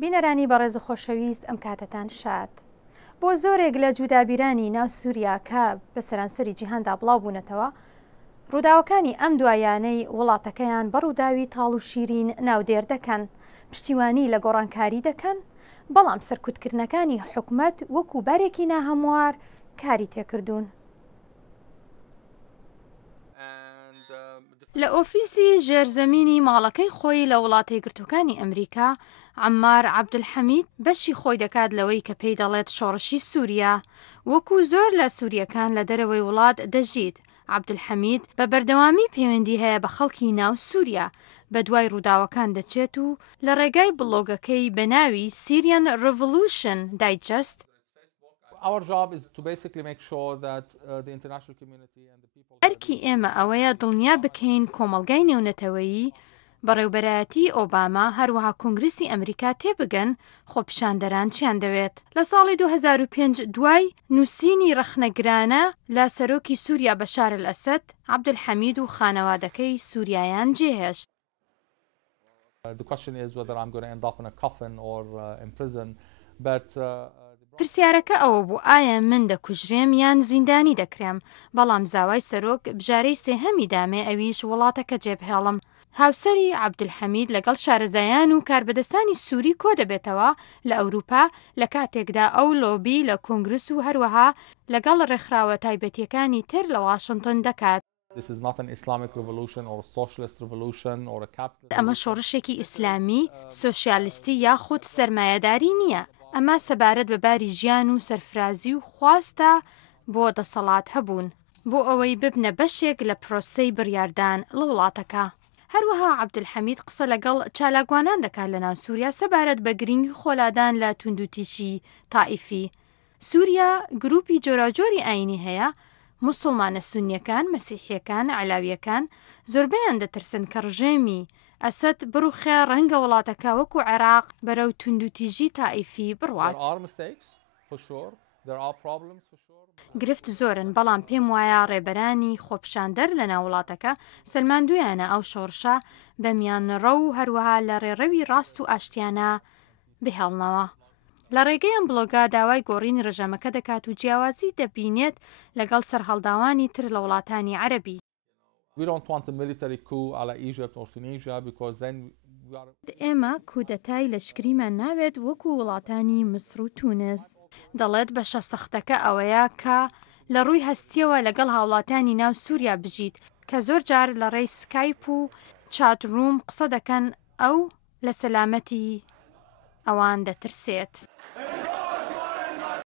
بینەرانی بەڕێز و خۆشەویست ئەم کاتتان شاد. بۆ زۆرێک لە جودابیرانی ناو سووریا کە بە سەرانسەری جیهاندا بڵاو بوونەتەوە، ڕووداوەکانی ئەم دوایانەی وڵاتەکەیان بەڕووداوی تاڵ و شیرین ناودێر دەکەن، پشتیوانی لە گۆڕانکاری دەکەن، بەڵام سەرکوتکردنەکانی حکومەت وەکو بارێکی ناهەموار کاری تێکردوون. لە ئۆفیسی ژێرزەمینی ماڵەکەی خۆی لە وڵاتە یەکگرتووەکانی ئەمریکا، عەمار عەبدولحەمید بەشی خۆی دەکات لەوەی کە پێی دەڵێت شۆڕشی سووریا. وەکو زۆر لە سووریەکان لە دەرەوەی وڵات دەژیت، عەبدولحەمید بە بەردەوامی پەیوەندی هەیە بە خەڵکی ناو سووریا، بە دوای ڕووداوەکان دەچێت و لە ڕێگای بڵۆگەکەی بە ناوی Syrian Revolution Digest ئەرکی ئێمە ئەوەیە دڵنیا بکەین کۆمەڵگای نێونەتەوەیی بەڕێوبەرایەتی ئۆباما هەروەها کۆنگرسی ئەمریکا تێبگەن خۆپیشاندەران چیان دەوێت. لە ساڵی 2005 دوای نووسینی ڕەخنەگرانە لە سەرۆکی سووریا بەشار الئەسەد، عەبدولحەمید و خانەوادەکەی سووریایان جێهێشت. پرسیارەکە ئەوە بوو ئایا من دەکوژرێم یان زیندانی دەکرێم، بەڵام زاوای سەرۆک بژارەی سێهەمی دامێ ئەویش وڵاتەکە جێبهێڵم. هاوسەری عەبدولحەمید لەگەڵ شارەزایان و کاربەدەستانی سووری کۆ دەبێتەوە لە ئەوروپا لە کاتێکدا ئەو لۆبی لە کۆنگرس و هەروەها لەگەڵ ڕێکخراوە تایبەتیەکانی تر لە واشنتن دەکات. ئەمە شۆڕشێکی ئیسلامی، سۆشیالیستی یاخود سەرمایەداری نییە. ئەمە سەبارەت بە باری ژیان و سەرفرازی و خواستە بۆ دەسەڵات هەبوون بۆ ئەوەی ببنە بەشێک لە پرۆسەی بڕیاردان لە وڵاتەکە. هەروەها عەبدولحەمید قسە لەگەڵ چالاکوانان دەکات لە ناو سووریا سەبارەت بە گرنگی خۆلادان لە توندوتیژی تائیفی. سووریا گروپی جۆراوجۆری ئاینی هەیە، موسڵمانە سونیەکان، مەسیحیەکان، عەلاویەکان زۆربەیان دەترسن کە ڕژێمی ئەسەد بڕوخێ ڕەنگە وڵاتەکە وەکو عێراق بەرەو توندوتیژی تائیفی بڕوات. گرفت زۆرن، بەڵام پێم وایە ڕێبەرانی خۆپیشاندەر لە ناو وڵاتەکە سەلماندویانە ئەو شۆڕشە بە میانڕە و هەروەها لە ڕێڕەوی ڕاست و ئاشتیانە بهێڵنەوە. لە ڕێگەی ئەم بڵۆگا داوای گۆڕینی ڕژەمەکە دەکات و جیاوازی دەبینێت لەگەڵ سەرهەڵداوانی تر لە وڵاتانی عەرەبی. ئێمە کودەتای لەشکریمان ناوێت وەکو وڵاتانی مسر و تونس. دەڵێت بەشە سەختەکە ئەوەیە کە لە ڕووی هەستیەوە لەگەڵ هاوڵاتانی ناو سووریا بژیت کە زۆر جار لە ڕێی سکایپ و چاتڕووم قسە دەکەن، ئەو لە سەلامەتی ئەوان دەترسێت.